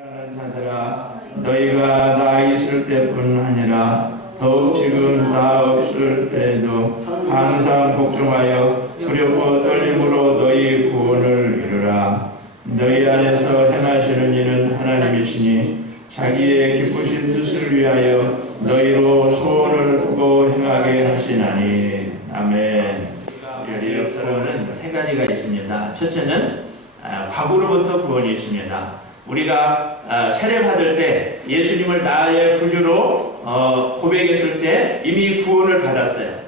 사랑하는 자들아, 너희가 나 있을 때뿐 아니라 더욱 지금 나 없을 때에도 항상 복종하여 두렵고 떨림으로 너희 구원을 이루라. 너희 안에서 행하시는 이는 하나님이시니 자기의 기쁘신 뜻을 위하여 너희로 소원을 두고 행하게 하시나니. 아멘. 우리 역사로는 세 가지가 있습니다. 첫째는 과거로부터 구원이 있습니다. 우리가 세례받을 때 예수님을 나의 구주로 고백했을 때 이미 구원을 받았어요.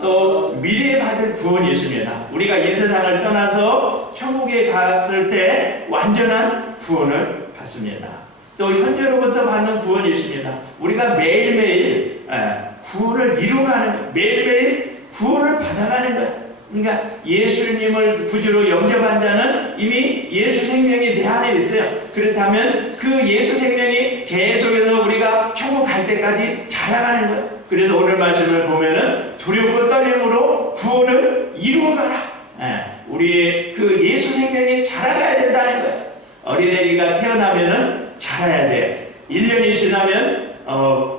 또 미래에 받을 구원이 있습니다. 우리가 이 세상을 떠나서 천국에 갔을 때 완전한 구원을 받습니다. 또 현재로부터 받는 구원이 있습니다. 우리가 매일매일 구원을 이루어가는, 매일매일 구원을 받아가는 거예요. 그러니까 예수님을 구주로 영접한 자는 이미 예수 생명이 내 안에 있어요. 그렇다면 그 예수 생명이 계속해서 우리가 천국 갈 때까지 자라가는 거예요. 그래서 오늘 말씀을 보면은 두렵고 떨림으로 구원을 이루어가라. 우리의 그 예수 생명이 자라가야 된다는 거예요. 어린애기가 태어나면은 자라야 돼요. 1년이 지나면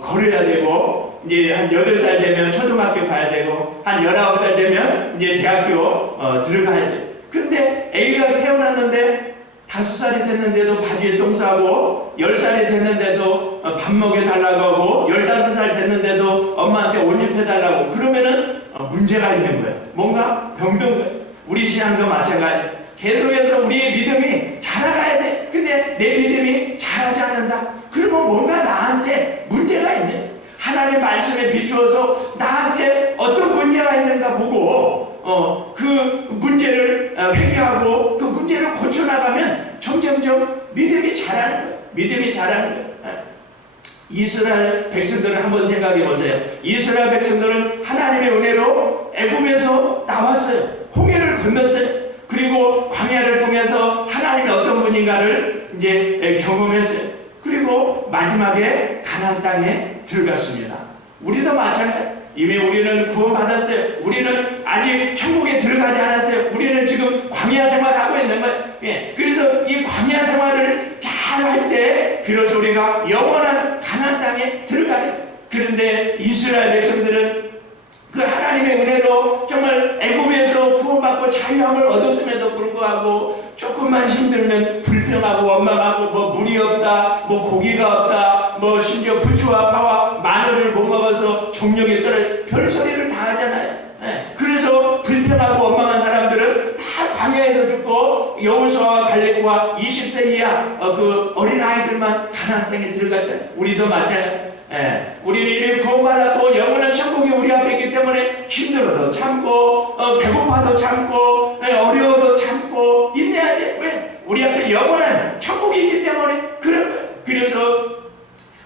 걸어야 되고, 이제 한 8살 되면 초등학교 가야 되고, 한 19살 되면 이제 대학교 들어가야 돼요. 근데 아기가 태어났는데 5살이 됐는데도 바지에 똥 싸고, 10살이 됐는데도 밥 먹여달라고 하고, 15살 됐는데도 엄마한테 옷 입혀달라고, 그러면은 문제가 있는 거예요. 뭔가 병든 거예요. 우리 신앙도 마찬가지. 계속해서 우리의 믿음이 자라가야 돼. 근데 내 믿음이 자라지 않는다. 그러면 뭔가 나한테 문제가 있는 거예요. 하나님의 말씀에 비추어서 나한테 어떤 문제가 있는가 보고 그 문제를 회개하고 그 문제를 고쳐나가면 점점점 믿음이 자라는 거예요. 믿음이 자라는 거예요. 이스라엘 백성들을 한번 생각해 보세요. 이스라엘 백성들은 하나님의 은혜로 애굽에서 나왔어요. 홍해를 건넜어요. 그리고 광야를 통해서 하나님이 어떤 분인가를 이제 경험했어요. 그리고 마지막에 가나안 땅에 들어갔습니다. 우리도 마찬가지예요. 이미 우리는 구원받았어요. 우리는 아직 천국에 들어가지 않았어요. 우리는 지금 광야 생활하고 있는 거예요. 그래서 이 광야 생활을 잘 할 때 비로소 우리가 영원한 가나안 땅에 들어가요. 그런데 이스라엘 백성들은 그 하나님의 은혜로 정말 애굽에서 구원받고 자유함을 얻었음에도 불구하고 조금만 힘들면 불평하고 원망하고 뭐 물이 없다, 뭐 고기가 없다, 뭐 심지어 부추와 파와 마늘을 못 먹어서 정력이 떨어져 별소리를 다 하잖아요. 그래서 불평하고 원망한 사람들은 다 광야에서 죽고 여호수아와 갈렙과 20세 이하 그 어린아이들만 가나안 땅에 들어갔잖아요. 우리도 마찬가지예요. 우리는 이미 구원받았고 영원한 천국이 우리 앞에 있기 때문에 힘들어도 참고 배고파도 참고 어려워도 참고 인내해야 돼. 왜? 우리 앞에 영원한 천국이 있기 때문에 그런 거예요. 그래서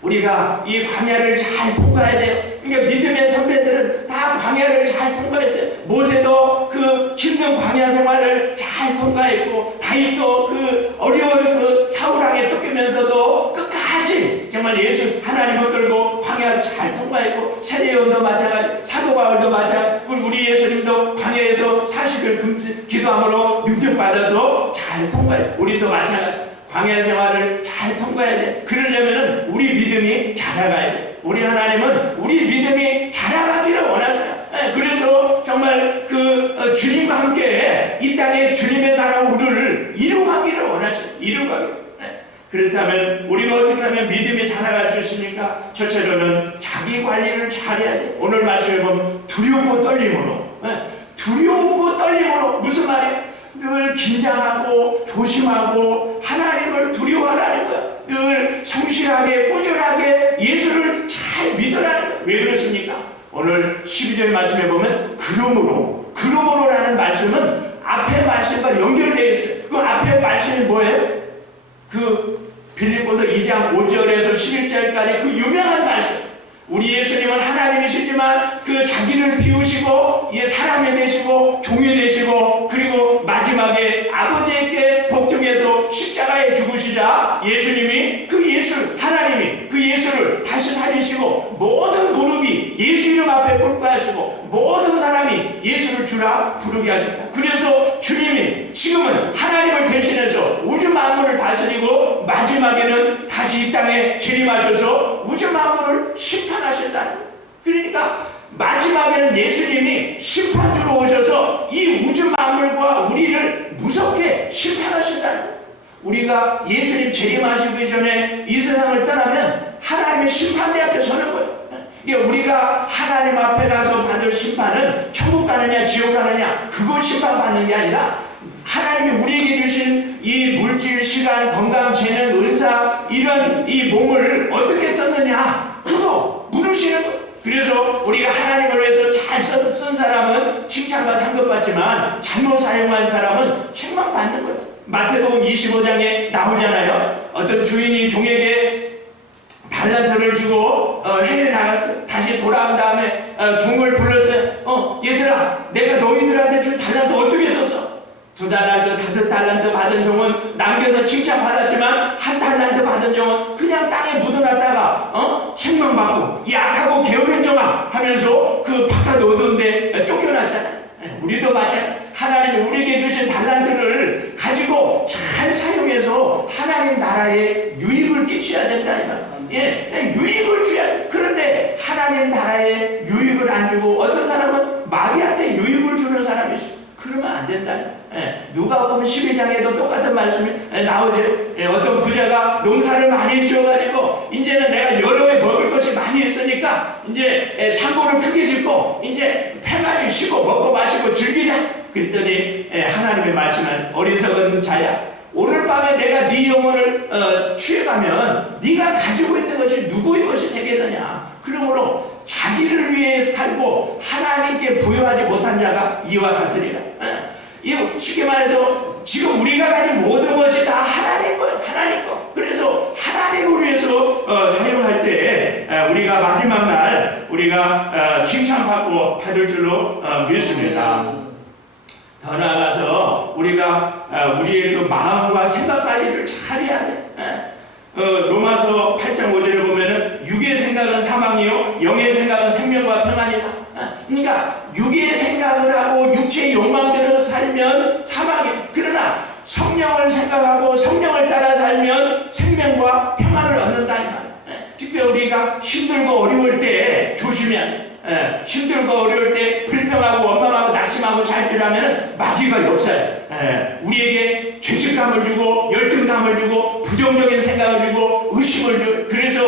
우리가 이 광야를 잘 통과해야 돼요. 그러니까 믿음의 선배들은 다 광야를 잘 통과했어요. 모세도 그 힘든 광야 생활을 잘 통과했고, 다윗도 그 어려운 그 사울왕에 쫓기면서도 끝까지 정말 예수 하나님 붙들고 광야 잘 통과했고, 세례요한도 마찬가지, 사도 바울도 마찬가지, 그리고 우리 예수님도 광야에서 40일 기도함으로 능력받아서 잘 통과했어요. 우리도 마찬가지. 광야 생활을 잘 통과해야 돼. 그러려면은 우리 믿음이 자라가야 돼. 우리 하나님은 우리 믿음이 자라가기를 원하세요. 그래서 정말 그 주님과 함께 이 땅에 주님의 나라를 이루가기를 원하세요. 이루가기를. 그렇다면 우리가 어떻게 하면 믿음이 자라갈 수 있습니까? 첫째로는 자기 관리를 잘해야 돼. 오늘 말씀에 보면 두렵고 떨림으로. 두렵고 떨림으로. 무슨 말이에요? 늘 긴장하고 조심하고 하나님을 두려워하라는 거야. 늘 성실하게 꾸준하게 예수를 잘 믿으라는 거야. 왜 그렇습니까? 오늘 12절 말씀에 보면 그러므로라는 말씀은 앞에 말씀과 연결되어 있어요. 그 앞에 말씀이 뭐예요? 그 빌립보서 2장 5절에서 11절까지 그 유명한 말씀. 우리 예수님은 하나님이시지만 그 자기를 비우시고 사람이 되시고 종이 되시고, 그리고 마지막에 아버지에게 복종해서 십자가에 죽으시자 예수님이 그 예수, 하나님이 그 예수를 다시 살리시고 모든 무릎이 예수 이름 앞에 꿇게 하시고 모든 사람이 예수를 주라 부르게 하셨다. 그래서 주님이 지금은 하나님을 대신해서 우주 만물을 다스리고 마지막에는 다시 이 땅에 재림하셔서 우주 만물을 심판하신다는 거예요. 그러니까 마지막에는 예수님이 심판주로 오셔서 이 우주 만물과 우리를 무섭게 심판하신다는 거예요. 우리가 예수님 재림하시기 전에 이 세상을 떠나면 하나님의 심판대 앞에 서는 거예요. 우리가 하나님 앞에 가서 받을 심판은 천국 가느냐 지옥 가느냐 그거 심판받는 게 아니라 하나님이 우리에게 주신 이 물질, 시간, 건강, 재능, 은사 이런 이 몸을 어떻게 썼느냐 그거 물으시는 거예요. 그래서 우리가 하나님을 위해서 잘 쓴 사람은 칭찬과 상급받지만 잘못 사용한 사람은 책망받는 거예요. 마태복음 25장에 나오잖아요. 어떤 주인이 종에게 달란트를 주고 해외 나갔어요. 다시 돌아온 다음에 종을 불렀어요. 얘들아, 내가 너희들한테 준 달란트 어떻게 썼어? 2달란트, 5달란트 받은 종은 남겨서 칭찬받았지만 1달란트 받은 종은 그냥 땅에 묻어놨다가 책망받고 약하고 게으른 종아 하면서 그 바깥 어두운데 쫓겨났잖아요. 우리도 마찬가지. 하나님이 우리에게 주신 달란트를 가지고 잘 사용해서 하나님 나라에 유익을 끼쳐야 된다 이 말. 유익을 줘야 돼. 그런데 하나님 나라에 유익을 안 주고 어떤 사람은 마귀한테 유익을 주는 사람이 있어. 그러면 안 된다. 누가 보면 12장에도 똑같은 말씀이 나오죠. 어떤 부자가 농사를 많이 지어가지고 이제는 내가 여러 해 먹을 것이 많이 있으니까 이제 창고를 크게 짓고 이제 편안히 쉬고 먹고 마시고 즐기자. 그랬더니 하나님의 말씀은 어리석은 자야. 오늘 밤에 내가 네 영혼을 취해가면 네가 가지고 있는 것이 누구의 것이 되겠느냐. 그러므로 자기를 위해 살고 하나님께 부여하지 못한 자가 이와 같으리라. 쉽게 말해서 지금 우리가 가진 모든 것이 다 하나님 거예요. 하나님 거. 그래서 하나님을 위해서 사용할 때 우리가 마지막 날 우리가 칭찬받고 받을 줄로 믿습니다. 더 나아가서 우리가 우리의 그 마음과 생각 관리를 잘 해야 돼. 로마서 8장 5절에 보면은 육의 생각은 사망이요 영의 생각은 생명과 평안이다. 그러니까 육의 생각을 하고 육체의 욕망대로 살면 사망이에요. 그러나 성령을 생각하고 성령을 따라 살면 생명과 평안을 얻는다 이 말이에요. 특별히 우리가 힘들고 어려울 때 조심해야 돼. 힘들고 어려울 때 불평하고 원망하고 낙심하고 자유하면 마귀가 역사해. 우리에게 죄책감을 주고 열등감을 주고 부정적인 생각을 주고 의심을 주고 그래서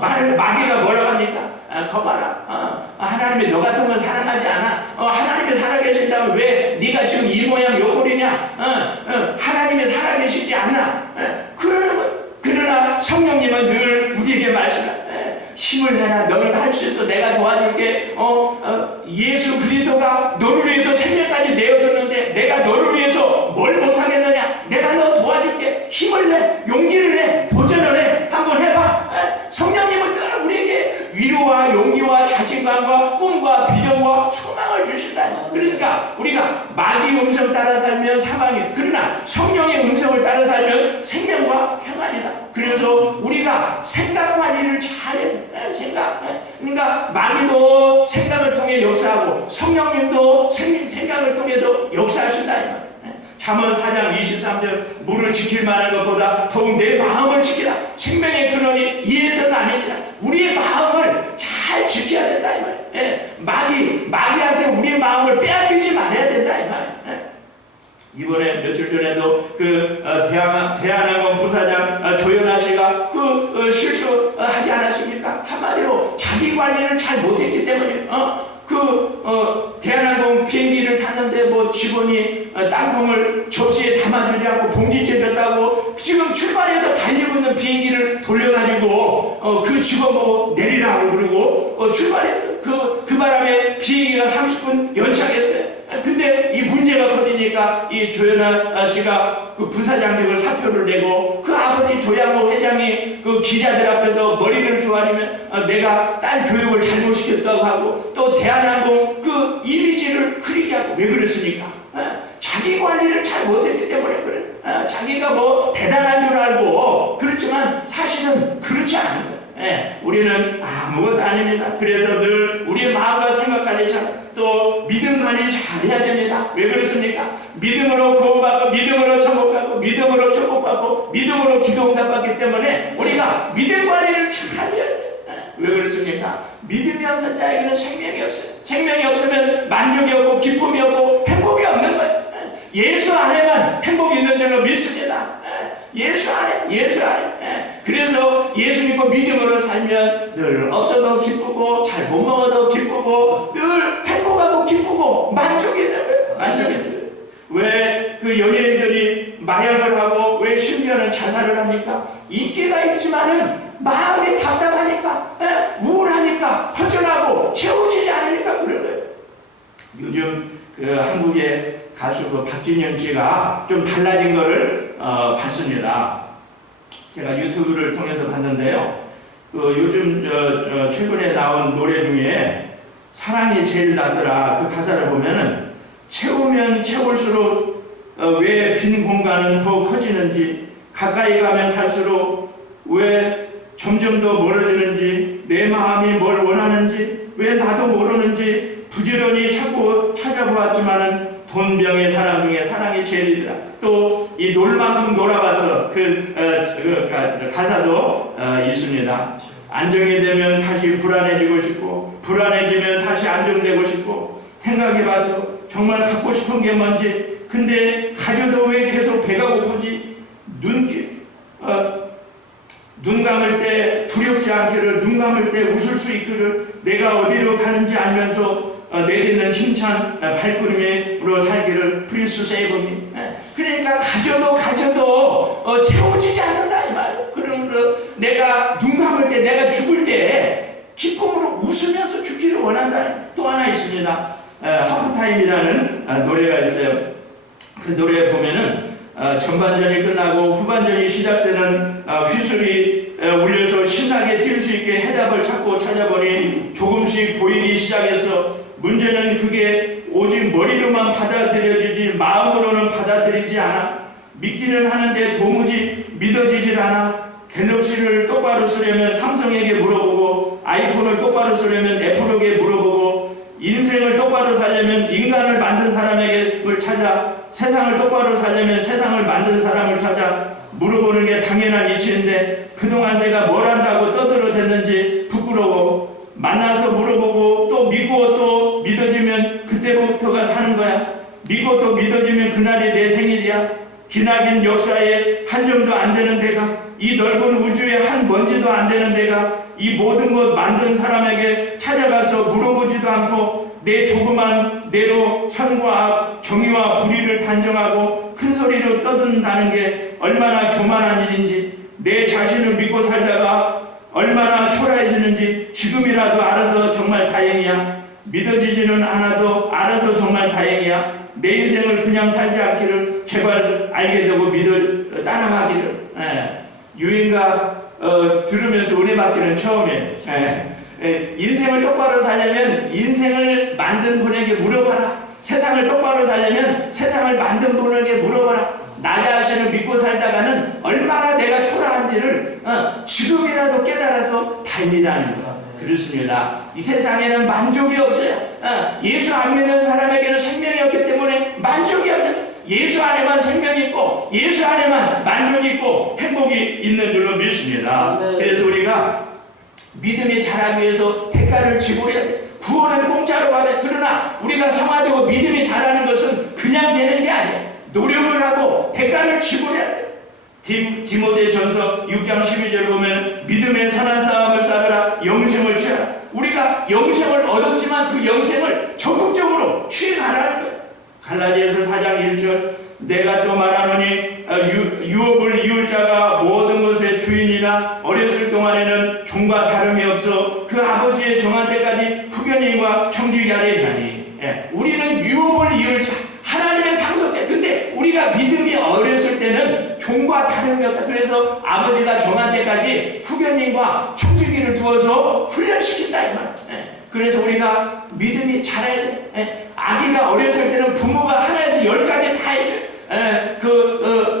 마귀가 뭐라고 합니까? 거봐라. 하나님이 너 같은 건 사랑하지 않아. 하나님이 살아계신다면 왜 네가 지금 이 모양 요 꼴이냐. 하나님이 살아계시지 않나. 그러는 거예요. 그러나 성령님은 늘 우리에게 말씀해. 힘을 내라. 너는 할 수 있어. 내가 도와줄게. 예수 그리스도가 너를 위해서 생명까지 내어줬는데 내가 너를 위해서 뭘 못하겠느냐. 내가 너 도와줄게. 힘을 내. 용기를 내. 도전을 해. 한번 해봐. 성령님은 늘 우리에게 위로와 용기와 자신감과 꿈과 비전과 소망을 주신다. 그러니까 우리가 마귀 음성 따라 살면 사망이에요. 그러나 성령의 음성을 따라 살면 생명과 평안이다. 그래서 우리가 생각 관리를 잘해. 그러니까 마귀도 생각을 통해 역사하고 성령님도 생각을 통해서 역사하신다. 잠언 4장 23절 물을 지킬 만한 것보다 더욱 내 마음을 지키라. 생명의 근원이 이에서는 아니니라. 우리의 마음을 잘 지켜야 된다 이 말이에요. 마귀한테 우리의 마음을 빼앗기지 말아야 된다 이 말이에요. 이번에 며칠 전에도 대한항공 부사장 조연아 씨가 실수하지 않았습니까? 한마디로 자기 관리를 잘 못했기 때문에 대한항공 비행기를 탔는데 뭐 직원이 땅콩을 접시에 담아주지 않고 봉지째 줬다고 지금 출발해서 달리고 있는 비행기를 돌려가지고 그 직원 보고 내리라고 그러고 출발했어. 그 바람에 비행기가 30분 연착했어요. 근데 이 문제가 커지니까 이 조연아 씨가 그 부사장직을 사표를 내고 그 아버지 조양호 회장이 그 기자들 앞에서 머리를 조아리면 내가 딸 교육을 잘못시켰다고 하고 또 대한항공 그 이미지를 흐리게 하고 왜 그랬습니까? 자기 관리를 잘 못했기 때문에 그래. 자기가 뭐 대단한 줄 알고 그렇지만 사실은 그렇지 않은 거예요. 우리는 아무것도 아닙니다. 그래서 늘 우리의 마음과 생각 관리 잘. 믿음 관리 잘해야 됩니다. 왜 그렇습니까? 믿음으로 구원받고 믿음으로 천국받고 믿음으로 축복받고 믿음으로 기도 응답받기 때문에 우리가 믿음 관리를 잘해야 돼요. 왜 그렇습니까? 믿음이 없는 자에게는 생명이 없어요. 생명이 없으면 만족이 없고 기쁨이 없고 행복이 없는 거예요. 예수 안에만 행복이 있는 줄로 믿습니다. 예수 안에. 그래서 예수 믿고 믿음으로 살면 늘 없어도 기쁘고 잘 못 먹어도 기쁘고 늘 행복하고 기쁘고 만족이 되는 거예요. 만족이 되는 거예요. 왜 그 연예인들이 마약을 하고 왜 심지어는 자살을 합니까? 인기가 있지만은 마음이 답답하니까, 우울하니까, 허전하고 채워지지 않으니까 그런 거예요. 요즘 그 한국의 가수 그 박진영 씨가 좀 달라진 거를 봤습니다. 제가 유튜브를 통해서 봤는데요. 그 요즘 최근에 나온 노래 중에 사랑이 제일 낫더라 그 가사를 보면은 채우면 채울수록 왜 빈 공간은 더 커지는지 가까이 가면 갈수록 왜 점점 더 멀어지는지 내 마음이 뭘 원하는지 왜 나도 모르는지 부지런히 찾고 찾아보았지만은 돈병의 사랑 중에 사랑이 제일이더라. 또 이 놀만큼 놀아봤어. 그 가사도 있습니다. 안정이 되면 다시 불안해지고 싶고 불안해지면 다시 안정되고 싶고 생각해봐서 정말 갖고 싶은 게 뭔지 근데 가져도 왜 계속 배가 고프지 눈 감을 때 두렵지 않기를 눈 감을 때 웃을 수 있기를 내가 어디로 가는지 알면서 내딛는 힘찬 발걸음으로 살기를 Please save me. 그러니까 가져도 채워지지 않는다 이 말이에요. 그러므로 내가 눈 감을 때 내가 죽을 때 기쁨으로 웃으면서 죽기를 원한다. 또 하나 있습니다. 하프타임이라는 노래가 있어요. 그 노래에 보면은 전반전이 끝나고 후반전이 시작되는 휘슬이 울려서 신나게 뛸 수 있게 해답을 찾고 찾아보니 조금씩 보이기 시작해서 문제는 그게 오직 머리로만 받아들여지지 마음으로는 받아들이지 않아. 믿기는 하는데 도무지 믿어지질 않아. 갤럭시를 똑바로 쓰려면 삼성에게 물어보고 아이폰을 똑바로 쓰려면 애플에게 물어보고 인생을 똑바로 살려면 인간을 만든 사람에게 찾아 세상을 똑바로 살려면 세상을 만든 사람을 찾아 물어보는 게 당연한 이치인데 그동안 내가 뭘 한다고 떠들어댔는지 부끄러워. 만나서 물어보고 또 믿고 또 믿어지면 그때부터가 사는 거야. 믿고 또 믿어지면 그날이 내 생일이야. 기나긴 역사에 한 점도 안 되는 데가 이 넓은 우주에 한 먼지도 안 되는 데가 이 모든 것 만든 사람에게 찾아가서 물어보지도 않고 내 조그만 뇌로 선과 악, 정의와 불의를 단정하고 큰 소리로 떠든다는 게 얼마나 교만한 일인지 내 자신을 믿고 살다가 얼마나 초라해지는지 지금이라도 알아서 정말 다행이야. 믿어지지는 않아도 알아서 정말 다행이야. 내 인생을 그냥 살지 않기를 제발 알게 되고 믿어 따라가기를. 유인가 들으면서 은혜 받기는 처음이에요. 인생을 똑바로 살려면 인생을 만든 분에게 물어봐라. 세상을 똑바로 살려면 세상을 만든 분에게 물어봐라. 나 자신을 믿고 살다가는 얼마나 내가 초라한지를 지금이라도 깨달아서 다행이라는 거. 그렇습니다. 이 세상에는 만족이 없어요. 예수 안 믿는 사람에게는 생명이 없기 때문에 만족이 없어요. 예수 안에만 생명이 있고 예수 안에만 만족이 있고 행복이 있는 줄로 믿습니다. 그래서 우리가 믿음이 자라기 위해서 대가를 지불해야 돼. 구원을 공짜로 받아야 돼. 그러나 우리가 성화되고 믿음이 자라는 것은 그냥 되는 게 아니에요. 노력을 하고 대가를 지불해야 돼. 디모데전서 6장 12절 보면 믿음의 선한 싸움을 싸우라 영생을 취하라. 우리가 영생을 얻었지만 그 영생을 적극적으로 취하라는 거예요. 갈라디아서 4장 1절 내가 또 말하노니 유업을 이을 자가 모든 것의 주인이나 어렸을 동안에는 종과 다름이 없어 그 아버지의 정한 때까지 후견인과 청지기 아래에 있나니. 우리는 유업을 이을 자 하나님의 상속자. 근데 우리가 믿음이 어렸을 때는 종과 다름이 없다. 그래서 아버지가 정한 때까지 후견인과 청지기를 두어서 훈련시킨다 이 말. 그래서 우리가 믿음이 자라야 돼. 아기가 어렸을 때는 부모가 하나에서 10가지 다 해줘요.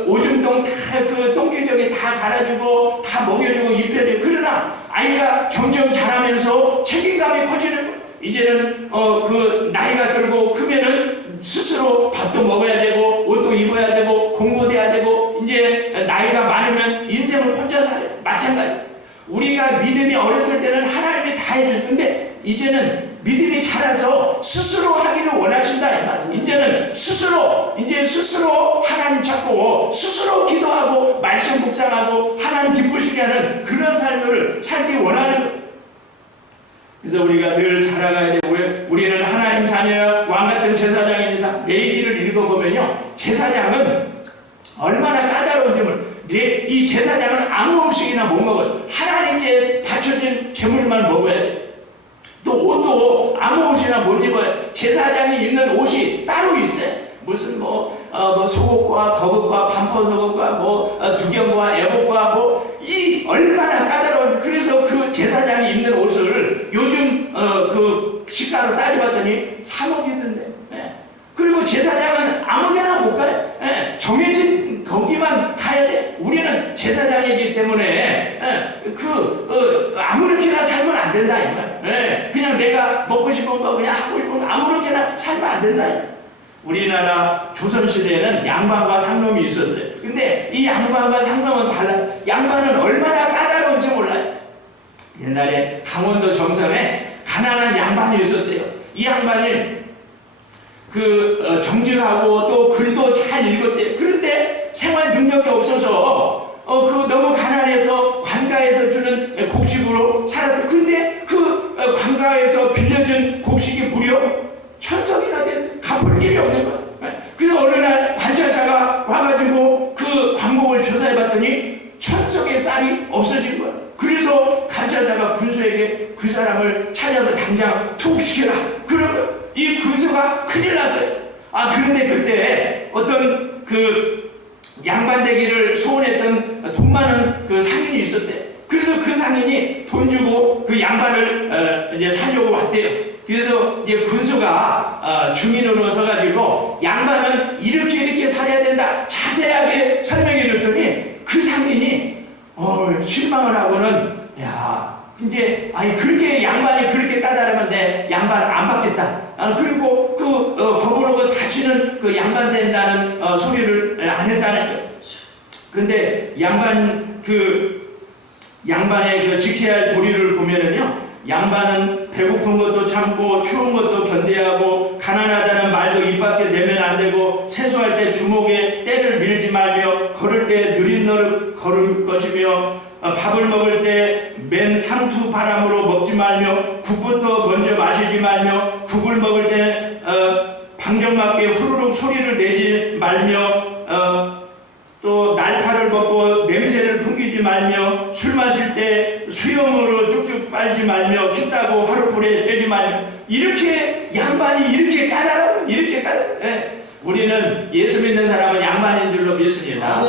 오줌똥 다 그 똥기저귀 다 갈아주고 다 먹여주고 입혀주고. 그러나 아이가 점점 자라면서 책임감이 커지는 거예요. 이제는 그 나이가 들고 크면은 스스로 밥도 먹어야 되고 옷도 입어야 되고 공부도 해야 되고 이제 나이가 많으면 인생을 혼자 살아요. 마찬가지. 우리가 믿음이 어렸을 때는 하나님이 다 해주는데 이제는 믿음이 자라서 스스로 하기를 원하신다 이 말이에요. 이제는 스스로 하나님 찾고 스스로 기도하고 말씀 묵상하고 하나님 기쁘시게 하는 그런 삶을 살기 원하는 거예요. 그래서 우리가 늘 자라가야 되고 우리는 하나님 자녀 왕같은 제사장입니다. 레위기를 읽어보면요, 제사장은 얼마나 까다로운지 이 제사장은 아무 음식이나 못 먹어요. 하나님께 바쳐진 제물만 먹어야 돼요. 또 옷도 아무 옷이나 못 입어요. 제사장이 입는 옷이 따로 있어요. 무슨 속옷과 거복과 반포속옷과 두경과 애복과 이 얼마나 까다로운. 그래서 그 제사장이 입는 옷을 요즘 그 시가로 따져봤더니 3억이던데. 예. 그리고 제사장은 아무데나 못 가요. 예. 정해진 거기만 가야 돼. 우리는 제사장이기 때문에 아무렇게나 살면 안 된다 이 말. 예. 그냥 내가 먹고 싶은 거 그냥 하고 싶은 거 아무렇게나 살면 안 된다. 우리나라 조선시대에는 양반과 상놈이 있었어요. 근데 이 양반과 상놈은 달라요. 양반은 얼마나 까다로운지 몰라요. 옛날에 강원도 정선에 가난한 양반이 있었대요. 이 양반이 정직하고 또 글도 잘 읽었대요. 그런데 생활 능력이 없어서 너무 가난해서 관가에서 주는 곡식으로 살았대요. 근데 관가에서 빌려준 곡식이 무려 1000석이나 돼. 갚을 길이 없는 거야. 그래서 어느 날 관찰사가 와가지고 그 광목을 조사해봤더니 1000석의 쌀이 없어진 거야. 그래서 관찰사가 군수에게 그 사람을 찾아서 당장 투옥시켜라. 그러면 이 군수가 큰일 났어요. 그런데 그때 어떤 양반 되기를 소원했던 돈 많은 상인이 있었대요. 그래서 그 상인이 돈 주고 그 양반을 이제 살려고 왔대요. 그래서 이제 군수가 중인으로 서가지고 양반은 이렇게 살아야 된다 자세하게 설명해 줬더니 그 상인이 실망을 하고는 이제 그렇게 양반이 그렇게 까다로우면 내 양반 안 받겠다. 그리고 거부로 다시는 양반 된다는 소리를 안 했다는 거예요. 근데 양반의 지켜야 할 도리를 보면은요, 양반은 배고픈 것도 참고 추운 것도 견뎌하고 가난하다는 말도 입 밖에 내면 안 되고 세수할 때 주먹에 때를 밀지 말며 걸을 때 느릿노릇 걸을 것이며 밥을 먹을 때 맨 상투 바람으로 먹지 말며 국부터 먼저 마시지 말며 국을 먹을 때 방정맞게 후루룩 소리를 내지 말며 또 날파를 먹고 냄새를 풍기지 말며 술 마실 때 수염으로 쭉쭉 빨지 말며 춥다고 화루풀에 떼지 말며 이렇게 양반이 이렇게 까다로워. 우리는 예수 믿는 사람은 양반인 줄로 믿습니다.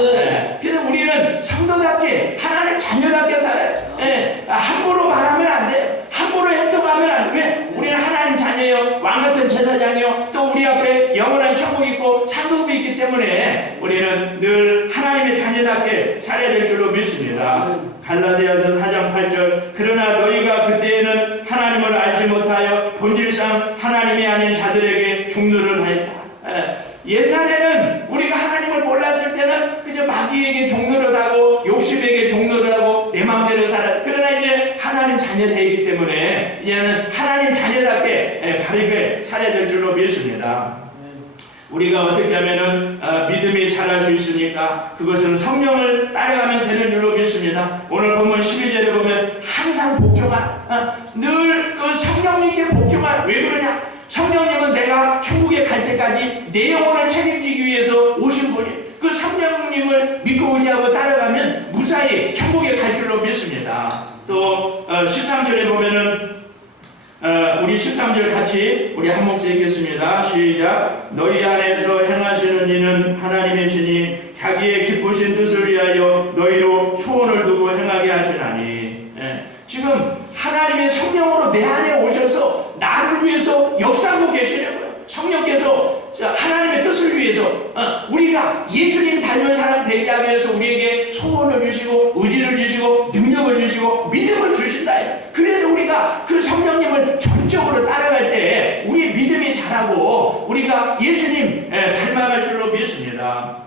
그래서 우리는 성도답게 하나님 자녀답게 살아요. 함부로 말하면 안 돼요. 함부로 행동하면 안 돼. 우리는 하나님 자녀요, 왕같은 제사장이요, 또 우리 앞에 영원한 천국이 있고 상급이 있기 때문에 우리는 늘 하나님의 자녀답게 살아야 될 줄로 믿습니다. 갈라디아서 4장 8절 그러나 너희가 그때에는 하나님을 알지 못하여 본질상 하나님이 아닌 자들에게 종노를 하였다. 옛날에는 우리가 하나님을 몰랐을 때는 그저 마귀에게 종노를 하고 욕심에게 종노를 하고 내 마음대로 살았다. 그러나 이제 하나님 자녀 되기 때문에 이제는 하나님 자녀답게 바르게 살아야 될 줄로 믿습니다. 우리가 어떻게 하면은 믿음이 자랄 수 있습니까? 그것은 성령을 따라가면 되는 줄로 믿습니다. 오늘 본문 12절에 보면 항상 복종하라. 늘 성령님께 복종하라. 왜 그러냐? 성령님은 내가 천국에 갈 때까지 내 영혼을 책임지기 위해서 오신 분이, 그 성령님을 믿고 의지하고 따라가면 무사히 천국에 갈 줄로 믿습니다. 또 13절에 보면은 우리 13절 같이 우리 한 목소리 읽겠습니다. 시작. 너희 안에서 행하시는 이는 하나님이시니 자기의 기쁘신 뜻을 위하여 너희로 소원을 두고 행하게 하시나니. 지금 하나님의 성령으로 내 안에 오셔서 나를 위해서 역사하고 계시려고요. 성령께서 하나님의 뜻을 위해서 우리가 예수님 닮은 사람 되게 하기 위해서 우리에게 소원을 주시고 의지를 주시고 능력을 주시고 믿음을 주신다. 그래서 우리가 그 성령님을 전적으로 따라 우리가 예수님 닮아갈 줄로 믿습니다.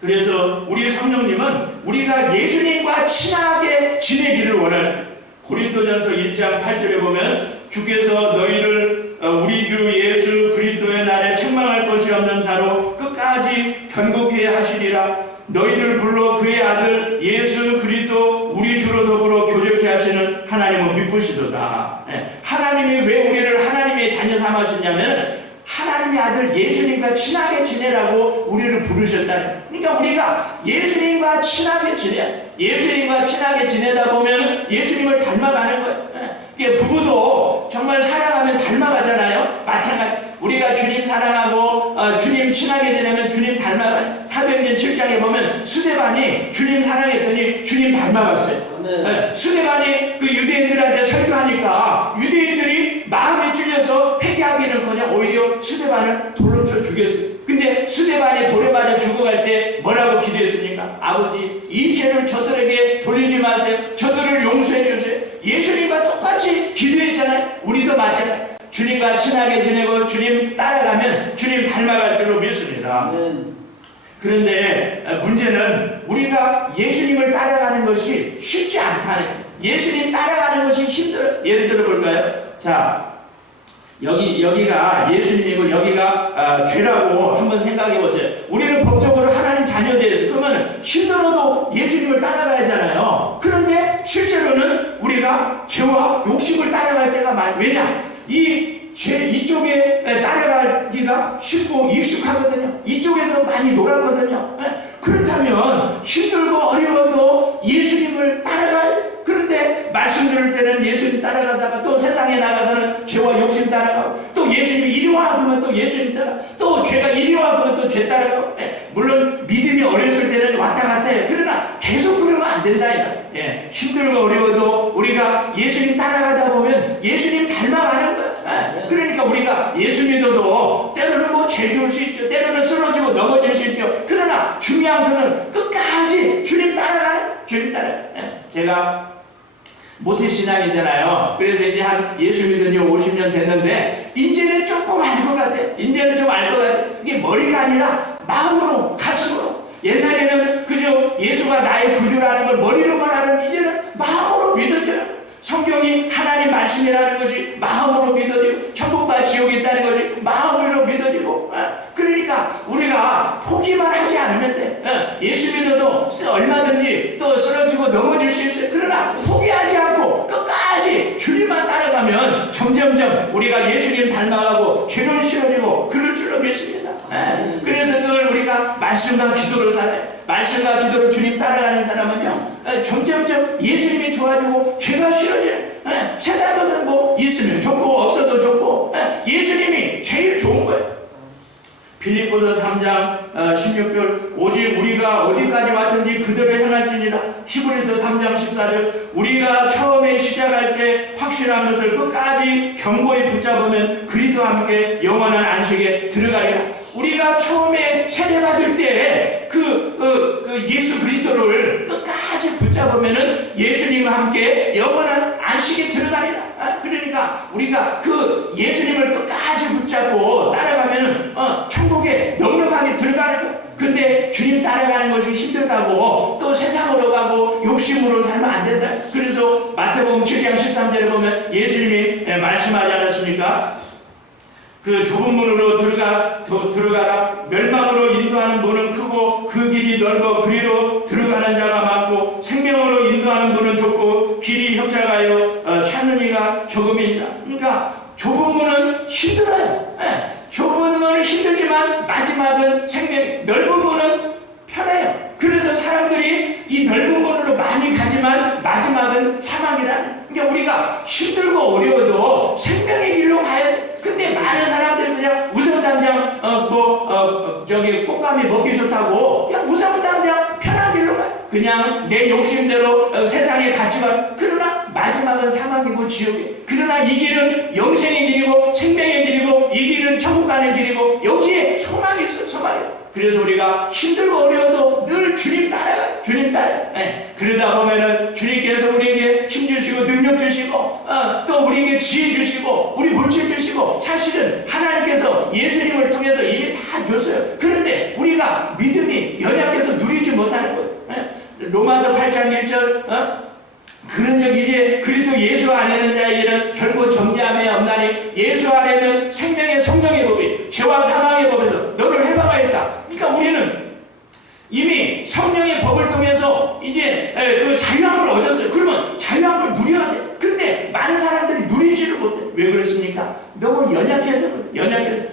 그래서 우리 성령님은 우리가 예수님과 친하게 지내기를 원하십니다. 고린도전서 1장 8절에 보면 주께서 너희를 우리 주 예수 그리스도의 날에 책망할 것이 없는 자로 끝까지 견고케 하시리라. 너희를 불러 그의 아들 예수 그리스도 우리 주로 더불어 교제케 하시는 하나님은 미쁘시도다. 하나님이 왜 우리를 하나님의 자녀 삼으셨냐면 하나님의 아들 예수님과 친하게 지내라고 우리를 부르셨다. 그러니까 우리가 예수님과 친하게 예수님과 친하게 지내다 보면 예수님을 닮아가는 거예요. 부부도 정말 사랑하면 닮아가잖아요. 마찬가지. 우리가 주님 사랑하고 주님 친하게 지내면 주님 닮아가요. 사도행전 7장에 보면 스데반이 주님 사랑했더니 주님 닮아갔어요. 스데반이 그 유대인들한테 설교하니까 유대인들이 마음에 찔려서 회개하기는커녕 오히려 스데반을 돌로 쳐 죽였어요. 근데 스데반이 돌에 맞아 죽어갈 때 뭐라고 기도했습니까? 아버지, 이 죄를 저들에게 돌리지 마세요. 저들을 용서해 주세요. 예수님과 똑같이 기도했잖아요. 우리도 마찬가지. 주님과 친하게 지내고 주님 따라가면 주님 닮아갈 줄로 믿습니다. 그런데 문제는 우리가 예수님을 따라가는 것이 쉽지 않다는 거예요. 예수님 따라가는 것이 힘들어요. 예를 들어 볼까요? 자, 여기가 예수님이고 여기가 죄라고 한번 생각해 보세요. 우리는 법적으로 하나님 자녀되어서 그러면 힘들어도 예수님을 따라가야잖아요. 그런데 실제로는 우리가 죄와 욕심을 따라갈 때가 많아요. 왜냐? 이쪽에 따라가기가 쉽고 익숙하거든요. 이쪽에서 많이 놀았거든요. 그렇다면 힘들고 어려워도 예수님을 따라갈. 그런데 말씀 들을 때는 예수님 따라가다가 또 세상에 나가서는 죄와 욕심 따라가고 또 예수님이 이리 와 그러면 또 예수님 따라 또 죄가 이리 와 그러면 또 죄 따라가고 물론 믿음이 어렸을 때는 왔다 갔다 해요. 그러나 계속 그러면 안 된다. 힘들고 어려워도 우리가 예수님 따라가다 보면 예수님 닮아가는 거예요. 그러니까 우리가 예수 믿어도 때로는 뭐 죄 지을 수 있죠. 때로는 쓰러지고 넘어질 수 있죠. 그러나 중요한 것은 끝까지 주님 따라가요. 주님 따라가요. 제가 모태신앙이잖아요. 그래서 이제 한 예수 믿은 지 50년 됐는데 이제는 조금 알 것 같아요. 이제는 좀 알 것 같아요. 이게 머리가 아니라 마음으로, 가슴으로. 옛날에는 그저 예수가 나의 구주라는 걸 머리로만 하는 이제는 마음으로 믿어져요. 성경이 하나님 말씀이라는 것이 마음으로 믿어지고 천국과 지옥이 있다는 것이 마음으로 믿어지고 그러니까 우리가 포기만 하지 않으면 돼. 예수 믿어도 얼마든지 또 쓰러지고 넘어질 수 있어요. 그러나 포기하지 않고 끝까지 주님만 따라가면 점점점 우리가 예수님 닮아가고 죄는 싫어지고 그럴 줄로 믿습니다. 그래서 그걸 우리가 말씀과 기도로 살아요. 말씀과 기도로 주님 따라가는 사람은요 점점점 예수님이 좋아지고 죄가 싫어져요. 세상 것은 뭐 있으면 좋고 없어도 좋고 예수님이 제일 좋은 거예요. 빌립보서 3장 16절 오직 우리가 어디까지 왔든지 그대로 행할지니라. 히브리서 3장 14절 우리가 처음에 시작할 때 확실한 것을 끝까지 견고히 붙잡으면 그리스도와 함께 영원한 안식에 들어가리라. 우리가 처음에 세례받을 때 예수 그리스도를 끝까지 붙잡으면은 예수님과 함께 영원한 안식에 들어가리라. 그러니까 우리가 그 예수님을 끝까지 붙잡고 따라가면은 천국에 넉넉하게 들어가는 거예요. 근데 주님 따라가는 것이 힘들다고 또 세상으로 가고 욕심으로 살면 안 된다. 그래서 마태복음 7장 13절에 보면 예수님이 말씀하지 않았습니까? 그 좁은 문으로 들어가라. 멸망으로 인도하는 문은 크고 그 길이 넓어 그리로 들어가는 자가 많고 생명으로 인도하는 문은 좁고 길이 협착하여 찾는 이가 적음이니라. 그러니까 좁은 문은 힘들어요. 좁은 문은 힘들지만 마지막은 생명, 넓은 문은 편해요. 그래서 사람들이 이 넓은 문으로 많이 가지만 마지막은 사망이라는. 그러니까 우리가 힘들고 어려워도 생명의 길로 가야 돼. 근데 많은 사람들이 그냥 우성당장 꽃감이 먹기 좋다고 그냥 우성당장 편한 길로 가요. 그냥 내 욕심대로 세상에 갇히가. 그러나 마지막은 사망이고 지옥이에요. 그러나 이 길은 영생의 길이고 생명의 길이고 이 길은 천국 가는 길이고 여기에 소망이 있어요. 소망이. 그래서 우리가 힘들고 어려워도 늘 주님 따라가, 주님 따라. 그러다 보면은 주님께서 우리에게 힘 주시고 능력 주시고 또 우리에게 지혜 주시고 우리 물질 주시고, 사실은 하나님께서 예수님을 통해서 이미 다 줬어요. 그런데 우리가 믿음이 연약해서 누리지 못하는 거예요. 로마서 8장 1절 그런즉 이제 그리스도 예수 안에는 자에게는 결코 정죄함이 없나니 예수 안에는 생명의 성령의 법이 죄와 사망의 법에서 너를 해방하였다. 그러니까 우리는 이미 성령의 법을 통해서 이제 그 자유함을 얻었어요. 그러면 자유함을 누려야 돼. 근데 많은 사람들이 누리지를 못해. 왜 그렇습니까? 너무 연약해서.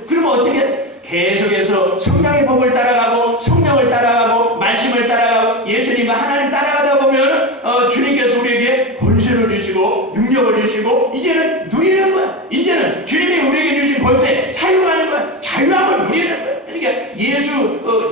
그러면 어떻게 해? 계속해서 성령의 법을 따라가고 성령을 따라가고 말씀을 따라가고 예수님과 하나님 따라가다 보면 주님께서 우리에게 권세를 주시고 능력을 주시고 이제는 누리는 거야. 이제는 주님이 우리에게 주신 권세 사용하는 거야. 자유함을 누리는 거야. 그러니까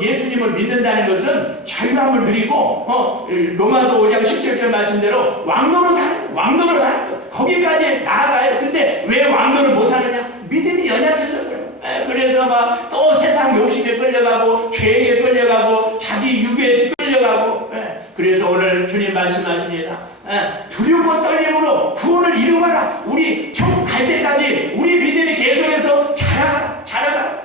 예수님을 믿는다는 것은 자유함을 누리고 로마서 5장 17절 말씀대로 왕노로 다는 거야. 거기까지 나아가요. 근데 왜 왕노를 못하느냐? 믿음이 연약해서 그래요. 그래서 막 또 세상 욕심에 끌려가고 죄에 끌려가고 자기 육에 끌려가고. 그래서 오늘 주님 말씀하십니다. 두렵고 떨림으로 구원을 이루어라. 우리 천국 갈 때까지 우리 믿음이 계속해서 자라가.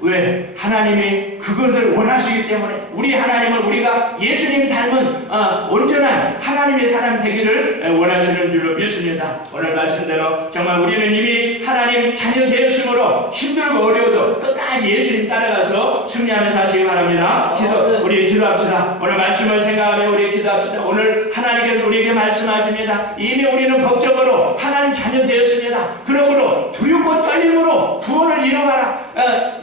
왜? 하나님이 그것을 원하시기 때문에. 우리 하나님은 우리가 예수님 닮은 온전한 하나님의 사람 되기를 원하시는 줄로 믿습니다. 오늘 말씀대로 정말 우리는 이미 하나님 자녀 되었으므로 힘들고 어려워도 끝까지 예수님 따라가서 승리하며 사시기 바랍니다. 우리 기도합시다. 오늘 말씀을 생각하며 우리 기도합시다. 오늘 하나님께서 우리에게 말씀하십니다. 이미 우리는 법적으로 하나님 자녀 되었습니다. 그러므로 두렵고 떨림으로 구원을 이루어가라.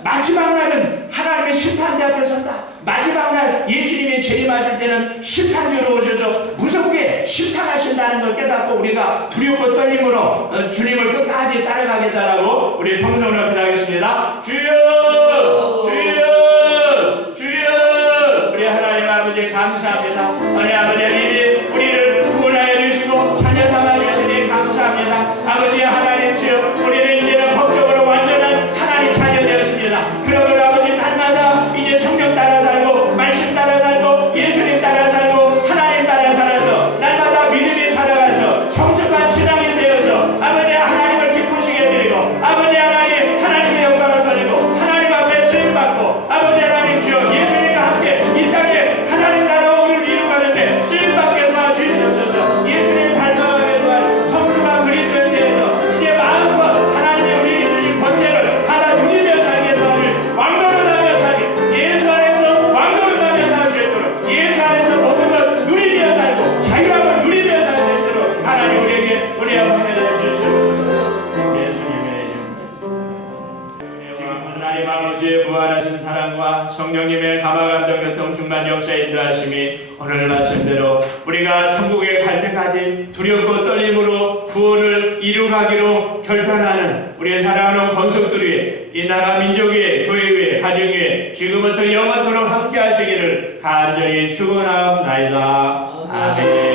마지막 날은 하나님의 심판대 앞에 선다. 마지막 날 예수님이 재림하실 때는 심판주로 오셔서 무섭게 심판하신다는 걸 깨닫고 우리가 두렵고 떨림으로 주님을 끝까지 따라가겠다라고 우리 성성으로 기도하겠습니다. 주여, 주여, 주여. 우리 하나님 아버지 감사합니다. 우리 아버지 하나님이 우리를 구원하여 주시고 자녀 삼아 주시니 감사합니다. 아버지 하나님 주여, 우리는 이제는 법적으로 완전한 하나님 자녀 되었습니다. 그러므로 아버지 날마다 이제 성령 따라 살고 말씀 따라 살고 예수님 따라 살고 하나님 따라 살아서 날마다 믿음이 자라가서 성숙한 신앙이 되어서 아버지 하나님을 기쁘시게 드리고 아버지 하나님 하나님의 영광을 드리고 하나님 앞에 쓰임받고 아버지 하나님 주여 예수님과 함께 이 땅에 하나님 나라와 오늘 이루가는데 쓰임받게 도와주시옵소서. 예수님 닮아가게 도와 성숙한 그리스도에 대해서 이제 마음껏 하나님이 우리에게 주신 권세를 받아 누리며 살게 도와줄 왕노로 하며 살게 예수 안에서 왕노로 하며 살 수 있도록 예수 안에서 모든 것 누리며 살고 자유함을 누리며 살 수 있도록 하나님 우리에게 우리 아버지 주시옵소서. 예수님의 이름으로 지금 하나님 아버지의 무한하신 사랑과 성령님의 감화감동 교통 충만 역사 인도하심이 오늘 말씀대로 우리가 천국에 갈 때까지 두렵고 떨림으로 구원을 이루가기로 결단하는 우리의 사랑하는 권속들 위해 이 나라 민족 위에 교회 위에 가정 위에 지금부터 영원토록 함께 하시기를 간절히 축원하옵나이다. 아멘.